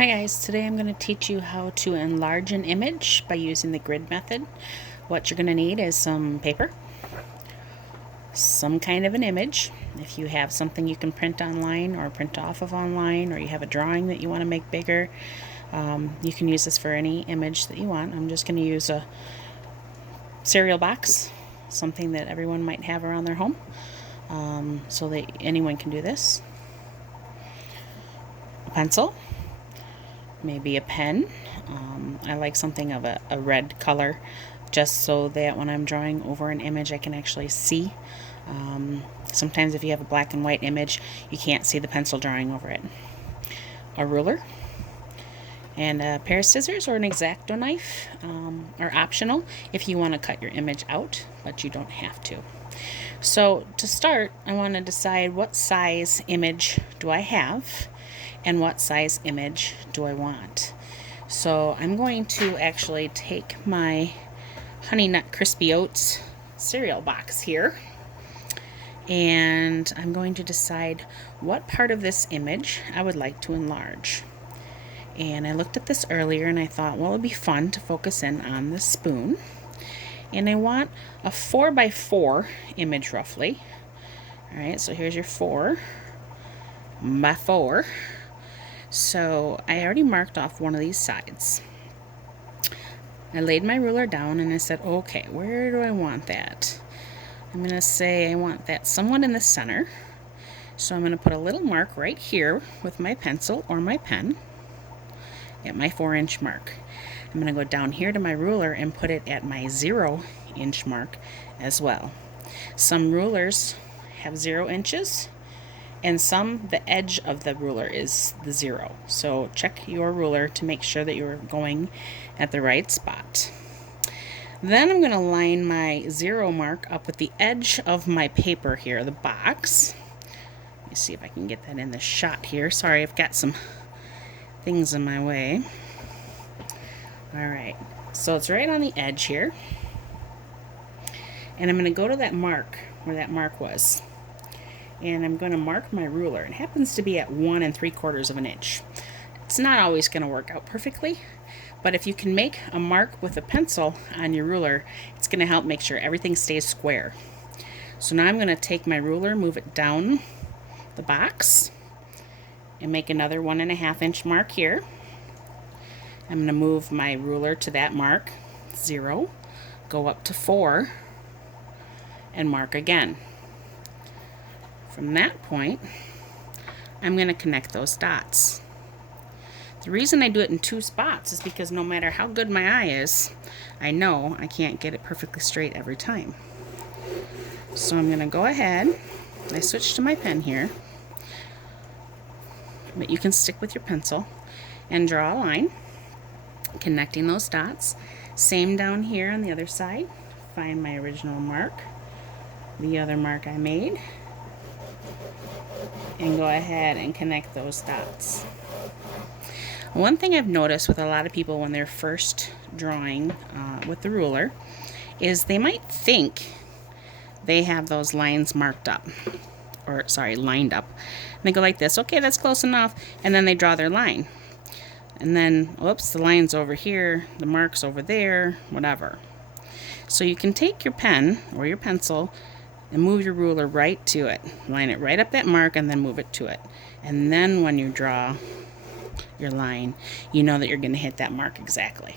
Hi guys, today I'm going to teach you how to enlarge an image by using the grid method. What you're going to need is some paper, some kind of an image. If you have something you can print online or print off of online, or you have a drawing that you want to make bigger, you can use this for any image that you want. I'm just going to use a cereal box, something that everyone might have around their home, so that anyone can do this. A pencil, maybe a pen. I like something of a red color, just so that when I'm drawing over an image I can actually see. Sometimes if you have a black and white image you can't see the pencil drawing over it. A ruler and a pair of scissors or an X-Acto knife are optional if you want to cut your image out, but you don't have to. So to start, I want to decide what size image do I have and what size image do I want. So I'm going to actually take my Honey Nut Crispy Oats cereal box here, and I'm going to decide what part of this image I would like to enlarge. And I looked at this earlier and I thought, well, it'd be fun to focus in on the spoon. And I want a 4x4 image roughly. Alright, so here's your 4x4. So I already marked off one of these sides. I laid my ruler down and I said, okay, where do I want that? I'm going to say I want that somewhat in the center. So I'm going to put a little mark right here with my pencil or my pen at my 4-inch mark. I'm going to go down here to my ruler and put it at my 0-inch mark as well. Some rulers have 0 inches, and some, the edge of the ruler is the 0. So check your ruler to make sure that you're going at the right spot. Then I'm going to line my 0 mark up with the edge of my paper here, the box. Let me see if I can get that in the shot here. Sorry, I've got some things in my way. Alright, so it's right on the edge here. And I'm going to go to that mark, where that mark was. And I'm going to mark my ruler. It happens to be at 1 3/4 of an inch. It's not always going to work out perfectly, but if you can make a mark with a pencil on your ruler, it's going to help make sure everything stays square. So now I'm going to take my ruler, move it down the box, and make another 1 1/2-inch mark here. I'm going to move my ruler to that mark, 0, go up to 4, and mark again. From that point, I'm going to connect those dots. The reason I do it in 2 spots is because no matter how good my eye is, I know I can't get it perfectly straight every time. So I'm going to go ahead, I switch to my pen here, but you can stick with your pencil and draw a line, connecting those dots. Same down here on the other side. Find my original mark, the other mark I made, and go ahead and connect those dots. One thing I've noticed with a lot of people when they're first drawing with the ruler is they might think they have those lines marked up, or sorry, lined up. And they go like this, okay, that's close enough, and then they draw their line. And then, whoops, the line's over here, the mark's over there, whatever. So you can take your pen or your pencil and move your ruler right to it. Line it right up that mark and then move it to it. And then when you draw your line, you know that you're going to hit that mark exactly.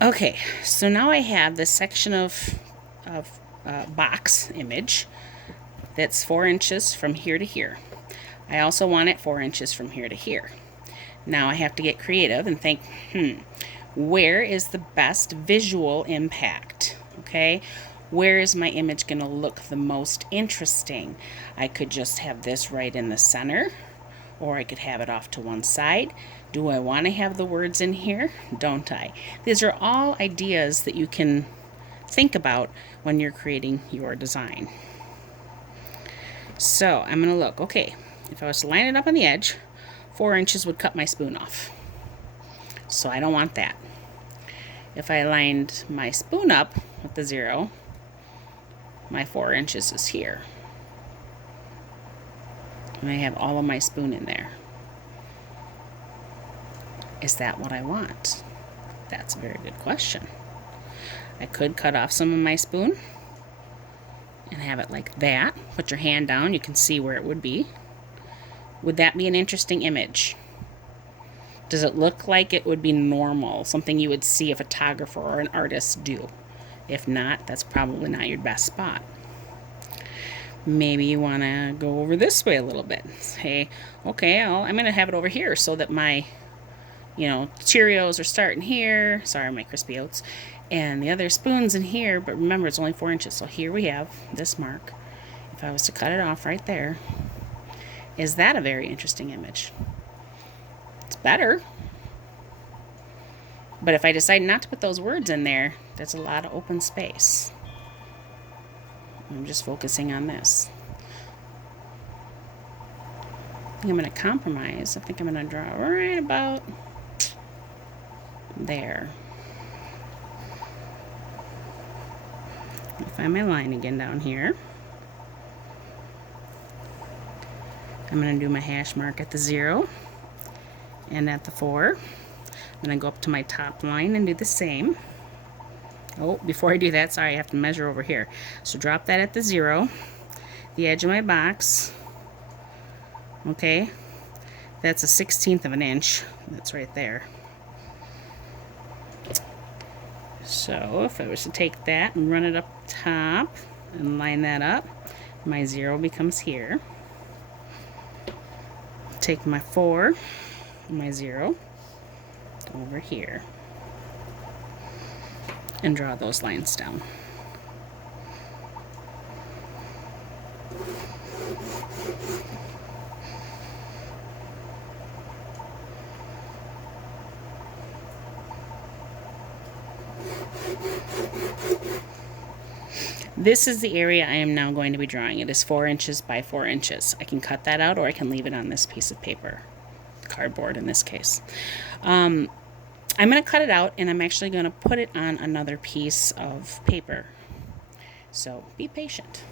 Okay, so now I have this section of box image that's 4 inches from here to here. I also want it 4 inches from here to here. Now I have to get creative and think, where is the best visual impact? Okay, where is my image going to look the most interesting? I could just have this right in the center, or I could have it off to one side. Do I want to have the words in here? Don't I? These are all ideas that you can think about when you're creating your design. So I'm going to look, okay, if I was to line it up on the edge, 4 inches would cut my spoon off. So I don't want that. If I lined my spoon up with the 0, my 4 inches is here. And I have all of my spoon in there. Is that what I want? That's a very good question. I could cut off some of my spoon and have it like that. Put your hand down, you can see where it would be. Would that be an interesting image? Does it look like it would be normal, something you would see a photographer or an artist do? If not, that's probably not your best spot. Maybe you want to go over this way a little bit. Say, okay, I'm going to have it over here so that my, Cheerios are starting here. Sorry, my crispy oats. And the other spoon's in here, but remember, it's only 4 inches. So here we have this mark. If I was to cut it off right there, is that a very interesting image? It's better. But if I decide not to put those words in there, that's a lot of open space. I'm just focusing on this. I think I'm going to compromise. I think I'm going to draw right about there. I'll find my line again down here. I'm going to do my hash mark at the 0 and at the 4. I'm going to go up to my top line and do the same. Oh, before I do that, sorry, I have to measure over here. So drop that at the 0, the edge of my box. Okay, that's a 1/16 of an inch. That's right there. So if I was to take that and run it up top and line that up, my 0 becomes here. Take my 4, my 0, over here, and draw those lines down. This is the area I am now going to be drawing. It is 4 inches by 4 inches. I can cut that out or I can leave it on this piece of paper, cardboard in this case. I'm going to cut it out and I'm actually going to put it on another piece of paper. So be patient.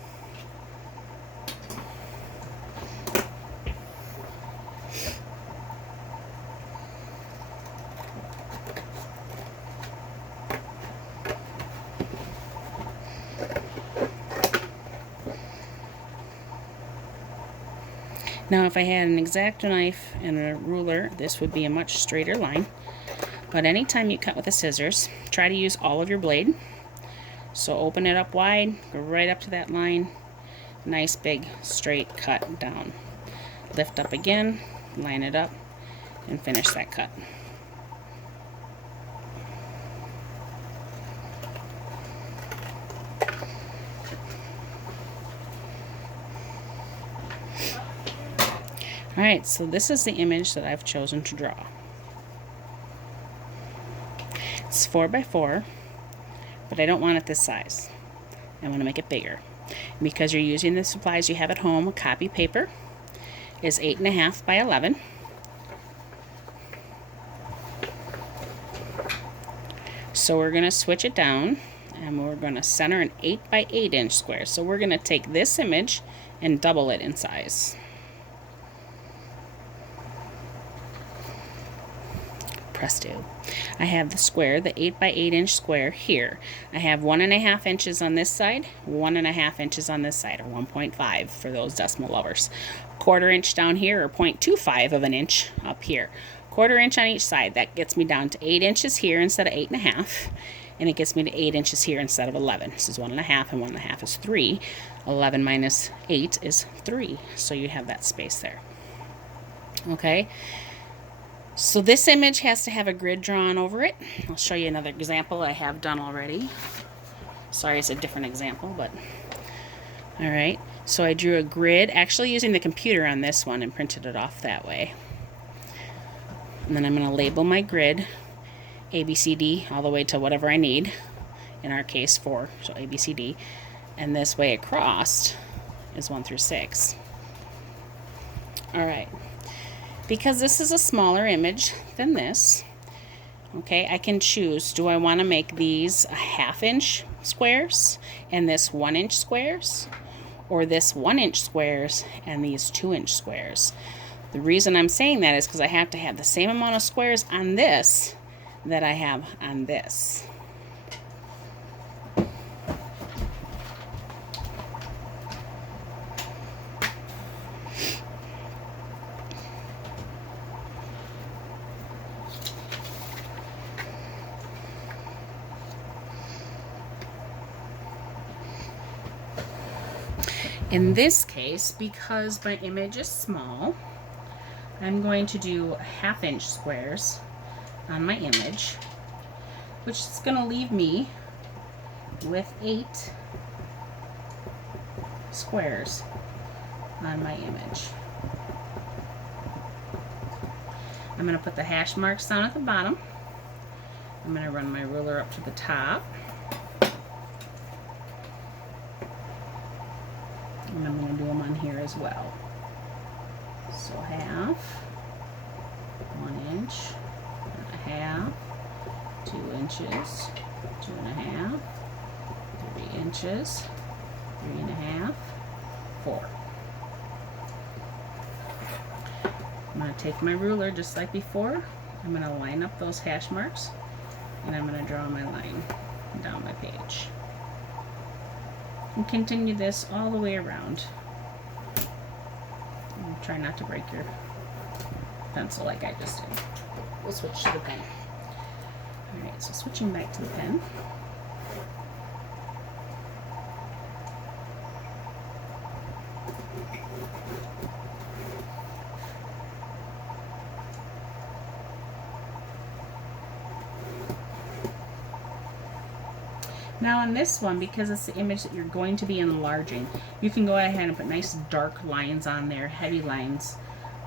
Now if I had an X-Acto knife and a ruler, this would be a much straighter line. But anytime you cut with the scissors, try to use all of your blade. So open it up wide, go right up to that line, nice big straight cut down. Lift up again, line it up, and finish that cut. Alright, so this is the image that I've chosen to draw. It's 4 by 4, but I don't want it this size. I want to make it bigger. Because you're using the supplies you have at home, a copy paper is 8.5 by 11. So we're going to switch it down and we're going to center an 8 by 8 inch square. So we're going to take this image and double it in size. Presto. I have the square, the 8 by 8 inch square here. I have 1.5 inches on this side, 1.5 inches on this side, or 1.5 for those decimal lovers. 1/4 inch down here, or 0.25 of an inch up here. 1/4 inch on each side. That gets me down to 8 inches here instead of 8.5. And it gets me to 8 inches here instead of 11. This is 1.5, and 1.5 is 3. 11 minus 8 is 3. So you have that space there. Okay. So this image has to have a grid drawn over it. I'll show you another example I have done already. Sorry, it's a different example, but all right. So I drew a grid, actually using the computer on this one, and printed it off that way. And then I'm going to label my grid A, B, C, D, all the way to whatever I need. In our case, 4, so A, B, C, D. And this way across is 1 through 6. All right. Because this is a smaller image than this, okay, I can choose, do I want to make these a 1/2 inch squares and this 1 inch squares? or this 1-inch squares and these 2-inch squares. The reason I'm saying that is because I have to have the same amount of squares on this that I have on this. In this case, because my image is small, I'm going to do 1/2-inch squares on my image, which is going to leave me with 8 squares on my image. I'm going to put the hash marks down at the bottom. I'm going to run my ruler up to the top. And I'm going to do them on here as well. So 1/2, 1 inch, 1/2, 2 inches, 2.5, 3 inches, 3.5, 4. I'm going to take my ruler just like before. I'm going to line up those hash marks and I'm going to draw my line down my page. And continue this all the way around. And try not to break your pencil like I just did. We'll switch to the pen. Alright, so switching back to the pen. Now on this one, because it's the image that you're going to be enlarging, you can go ahead and put nice dark lines on there, heavy lines.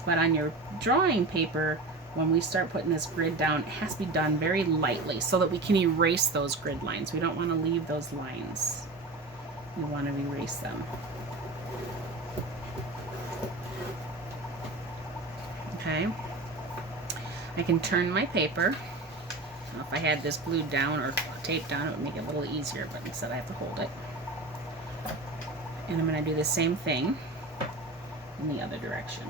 But on your drawing paper, when we start putting this grid down, it has to be done very lightly so that we can erase those grid lines. We don't want to leave those lines. We want to erase them. Okay. I can turn my paper. If I had this glued down or taped down, it would make it a little easier, but instead I have to hold it. And I'm going to do the same thing in the other direction.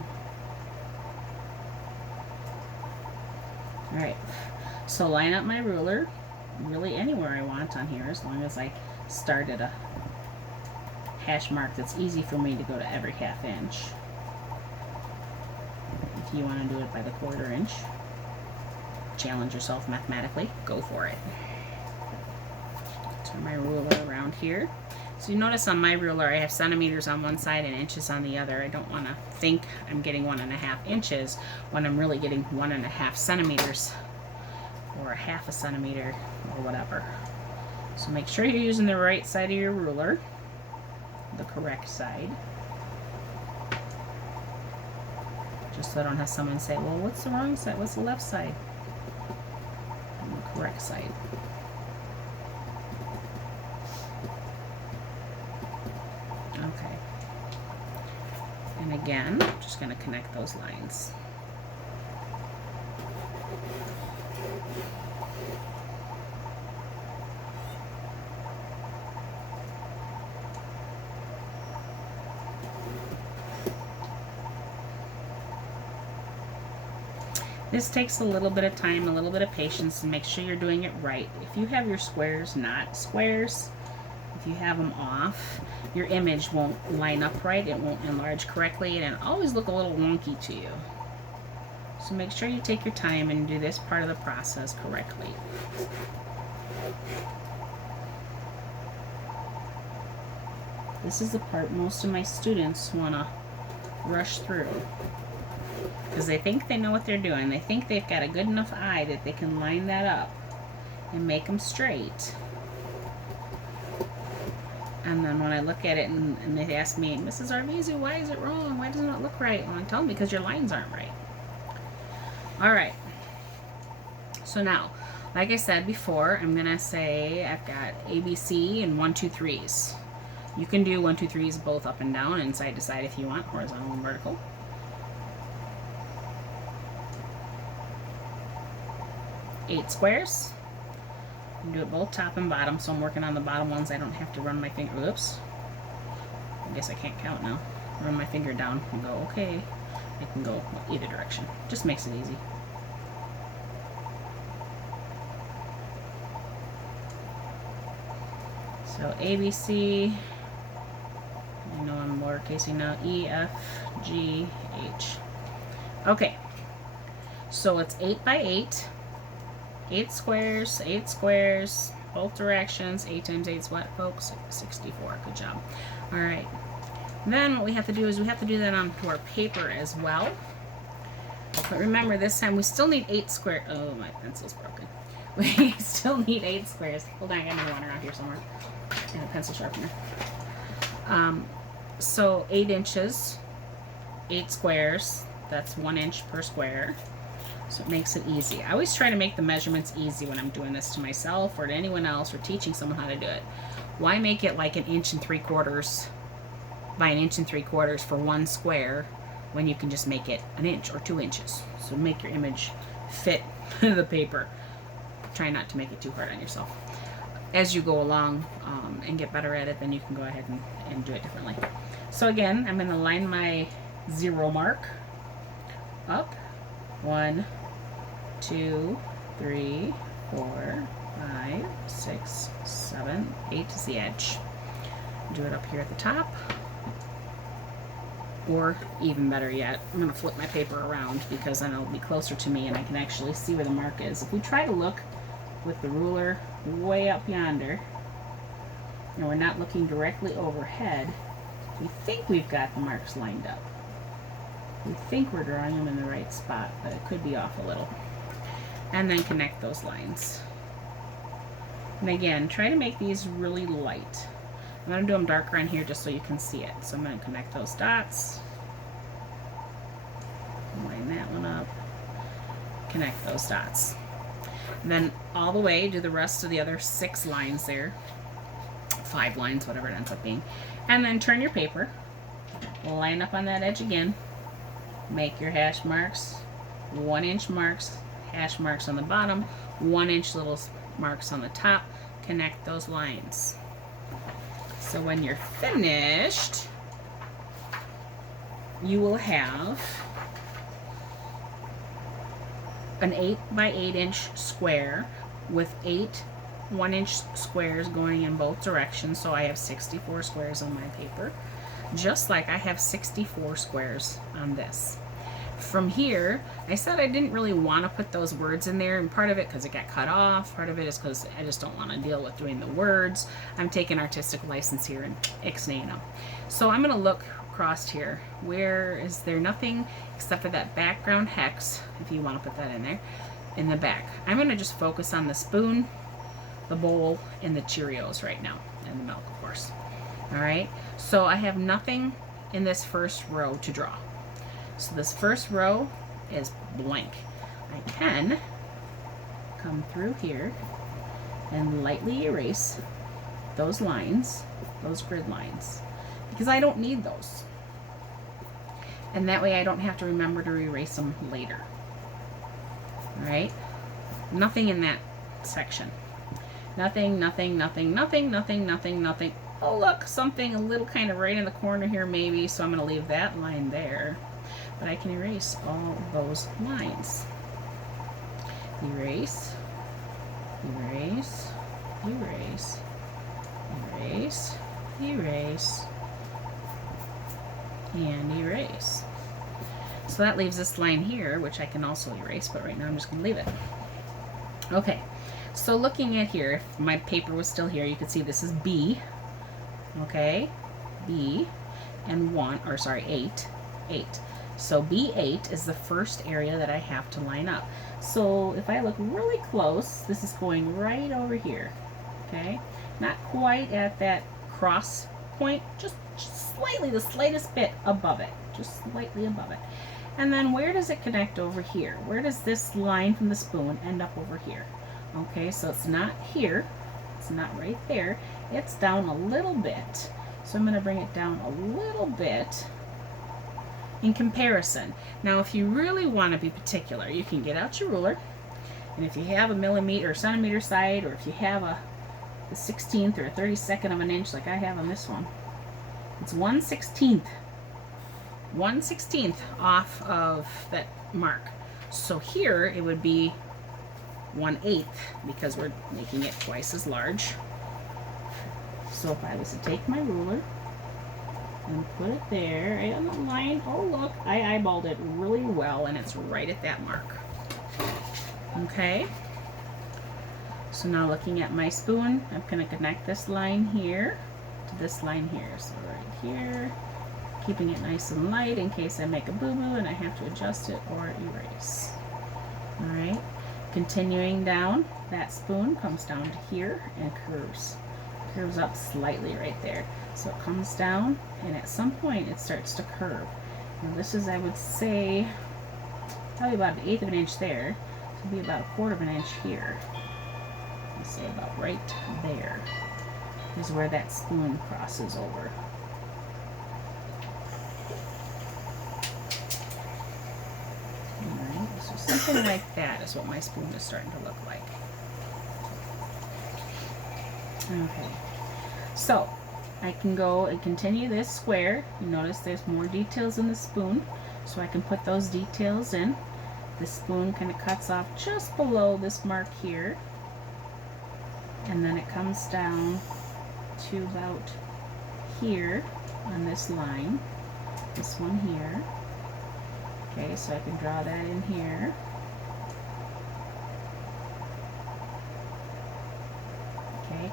Alright, so line up my ruler really anywhere I want on here, as long as I start at a hash mark that's easy for me to go to every 1/2 inch. If you want to do it by the 1/4 inch, challenge yourself mathematically, go for it. Turn my ruler around here. So you notice on my ruler I have centimeters on one side and inches on the other. I don't want to think I'm getting 1.5 inches when I'm really getting 1.5 centimeters or 1/2 centimeter or whatever. So make sure you're using the right side of your ruler, the correct side. Just so I don't have someone say, well, what's the wrong side? What's the left side? The correct side. Okay. And again, I'm just going to connect those lines. This takes a little bit of time, a little bit of patience, and make sure you're doing it right. If you have your squares not squares, if you have them off, your image won't line up right, it won't enlarge correctly, and it'll always look a little wonky to you. So make sure you take your time and do this part of the process correctly. This is the part most of my students want to rush through, because they think they know what they're doing. They think they've got a good enough eye that they can line that up and make them straight. And then when I look at it and they ask me, Mrs. Arvizu, why is it wrong? Why doesn't it look right? Well, I tell them because your lines aren't right. Alright. So now, like I said before, I'm going to say I've got A, B, C, and 1, 2, 3s. You can do 1, 2, 3s both up and down and side to side if you want, horizontal and vertical. Eight squares. You do it both top and bottom, so I'm working on the bottom ones. I don't have to run my finger. Oops. guess I can't count now. Run my finger down and go, okay. I can go either direction. Just makes it easy. So A, B, C, I know I'm lowercasing now, E, F, G, H. Okay, so it's 8 by 8, 8 squares, both directions. 8 times 8 is what, folks? 64. Good job. All right. Then what we have to do is we have to do that onto our paper as well. But remember, this time we still need 8 squares. Oh, my pencil's broken. We still need 8 squares. Hold on, I got another one around here somewhere. And a pencil sharpener. So 8 inches, 8 squares. That's 1 inch per square. So it makes it easy. I always try to make the measurements easy when I'm doing this to myself or to anyone else or teaching someone how to do it. Why make it like 1 3/4 inches by 1 3/4 inches for 1 square when you can just make it 1 inch or 2 inches? So make your image fit the paper. Try not to make it too hard on yourself. As you go along and get better at it, then you can go ahead and do it differently. So again, I'm going to line my 0 mark up. 1, 2, 3, 4, 5, 6, 7, 8 is the edge. Do it up here at the top. Or even better yet, I'm going to flip my paper around because then it'll be closer to me and I can actually see where the mark is. If we try to look with the ruler way up yonder, and we're not looking directly overhead, we think we've got the marks lined up. We think we're drawing them in the right spot, but it could be off a little. And then connect those lines. And again, try to make these really light. I'm going to do them darker on here just so you can see it. So I'm going to connect those dots. Line that one up. Connect those dots. And then all the way, do the rest of the other 6 lines there. 5 lines, whatever it ends up being. And then turn your paper. Line up on that edge again. Make your hash marks, 1 inch marks, hash marks on the bottom, 1 inch little marks on the top. Connect those lines. So when you're finished, you will have an 8 by 8 inch square with 8 1 inch squares going in both directions. So I have 64 squares on my paper, just like I have 64 squares on this. From here, I said I didn't really want to put those words in there, and part of it because it got cut off, part of it is because I just don't want to deal with doing the words. I'm taking artistic license here and ixnaying them. So I'm going to look across here. Where is there nothing except for that background hex, if you want to put that in there, in the back. I'm going to just focus on the spoon, the bowl, and the Cheerios right now, and the milk, of course. All right, so I have nothing in this first row to draw. So this first row is blank. I can come through here and lightly erase those lines, those grid lines, because I don't need those. And that way I don't have to remember to erase them later. All right, nothing in that section. Nothing, nothing, nothing, nothing, nothing, nothing, nothing. Oh, look, something a little kind of right in the corner here maybe, so I'm going to leave that line there. But I can erase all those lines. Erase, erase, erase, erase, erase, and erase. So that leaves this line here, which I can also erase, but right now I'm just going to leave it. Okay, so looking at here, if my paper was still here, you could see this is B. Okay, B and 1, or sorry, 8, 8. So B8 is the first area that I have to line up. So if I look really close, this is going right over here. Okay, not quite at that cross point, just slightly, the slightest bit above it, just slightly above it. And then where does it connect over here? Where does this line from the spoon end up over here? Okay, so it's not here, it's not right there, it's down a little bit. So I'm going to bring it down a little bit in comparison. Now if you really want to be particular, you can get out your ruler, and if you have a millimeter or centimeter side, or if you have a 1/16 or a 32nd of an inch like I have on this one, It's 1/16th. 1/16th off of that mark. So here it would be 1/8 because we're making it twice as large. So if I was to take my ruler and put it there right on the line, oh look, I eyeballed it really well and it's right at that mark. Okay, so now looking at my spoon, I'm going to connect this line here to this line here. So right here, keeping it nice and light in case I make a boo-boo and I have to adjust it or erase. All right, continuing down, that spoon comes down to here and curves up slightly right there. So it comes down and at some point it starts to curve. Now this is, I would say, probably about 1/8 of an inch there. So it'll be about 1/4 of an inch here. Let's say about right there is where that spoon crosses over. Alright, so something like that is what my spoon is starting to look like. Okay, so I can go and continue this square. You notice there's more details in the spoon, so I can put those details in. The spoon kind of cuts off just below this mark here, and then it comes down to about here on this line, this one here. Okay, so I can draw that in here. Okay,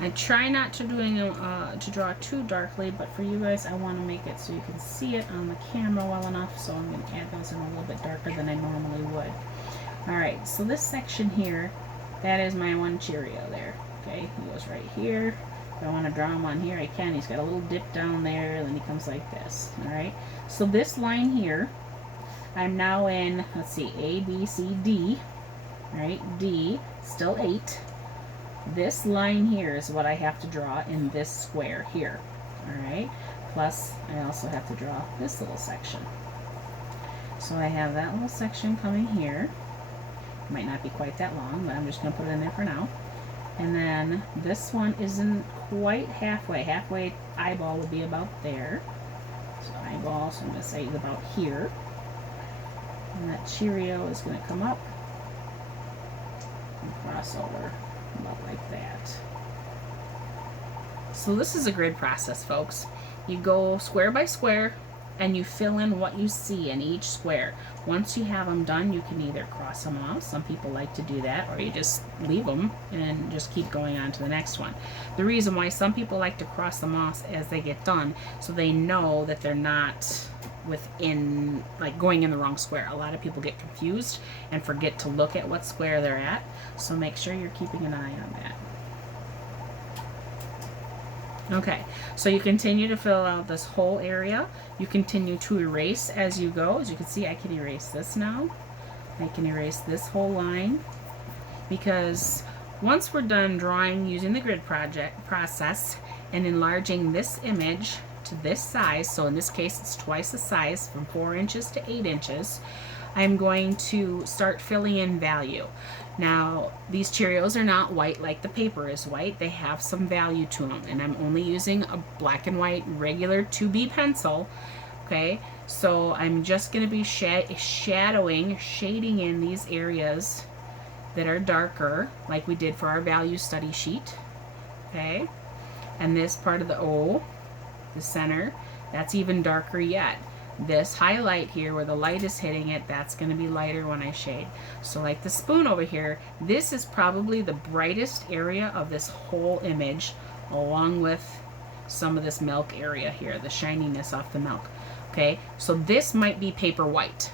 I try not to to draw too darkly, but for you guys, I want to make it so you can see it on the camera well enough. So I'm going to add those in a little bit darker than I normally would. All right, so this section here, that is my one Cheerio there. Okay, he goes right here. If I want to draw him on here, I can. He's got a little dip down there, and then he comes like this. All right, so this line here, I'm now in, let's see, A, B, C, D. All right, D, still 8. This line here is what I have to draw in this square here. All right, plus I also have to draw this little section. So I have that little section coming here. It might not be quite that long, but I'm just going to put it in there for now. And then this one isn't quite halfway. Halfway eyeball would be about there. So eyeball, so I'm going to say about here. And that Cheerio is going to come up and cross over about like that. So this is a grid process, folks. You go square by square and you fill in what you see in each square. Once you have them done, you can either cross them off. Some people like to do that, or you just leave them and just keep going on to the next one. The reason why some people like to cross them off as they get done, so they know that they're not within, like, going in the wrong square. A lot of people get confused and forget to look at what square they're at, so make sure you're keeping an eye on that. Okay, so you continue to fill out this whole area. You continue to erase as you go. As you can see, I can erase this now. I can erase this whole line, because once we're done drawing using the grid process and enlarging this image to this size, so in this case it's twice the size, from 4 inches to 8 inches, I'm going to start filling in value. Now, these Cheerios are not white like the paper is white. They have some value to them, and I'm only using a black and white regular 2B pencil. Okay, so I'm just going to be shading in these areas that are darker, like we did for our value study sheet. Okay, and this part of the O, the center, that's even darker yet. This highlight here where the light is hitting it, that's going to be lighter when I shade. So like the spoon over here, this is probably the brightest area of this whole image, along with some of this milk area here, the shininess off the milk. Okay, so this might be paper white.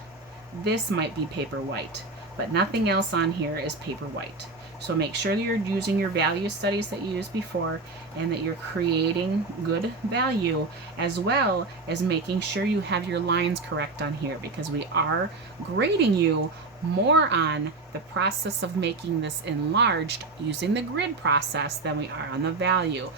This might be paper white, but nothing else on here is paper white. So make sure that you're using your value studies that you used before, and that you're creating good value, as well as making sure you have your lines correct on here, because we are grading you more on the process of making this enlarged using the grid process than we are on the value.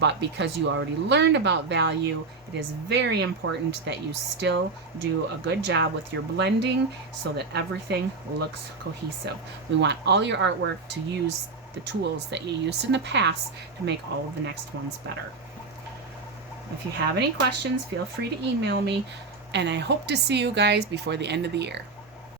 But because you already learned about value, it is very important that you still do a good job with your blending so that everything looks cohesive. We want all your artwork to use the tools that you used in the past to make all of the next ones better. If you have any questions, feel free to email me, and I hope to see you guys before the end of the year.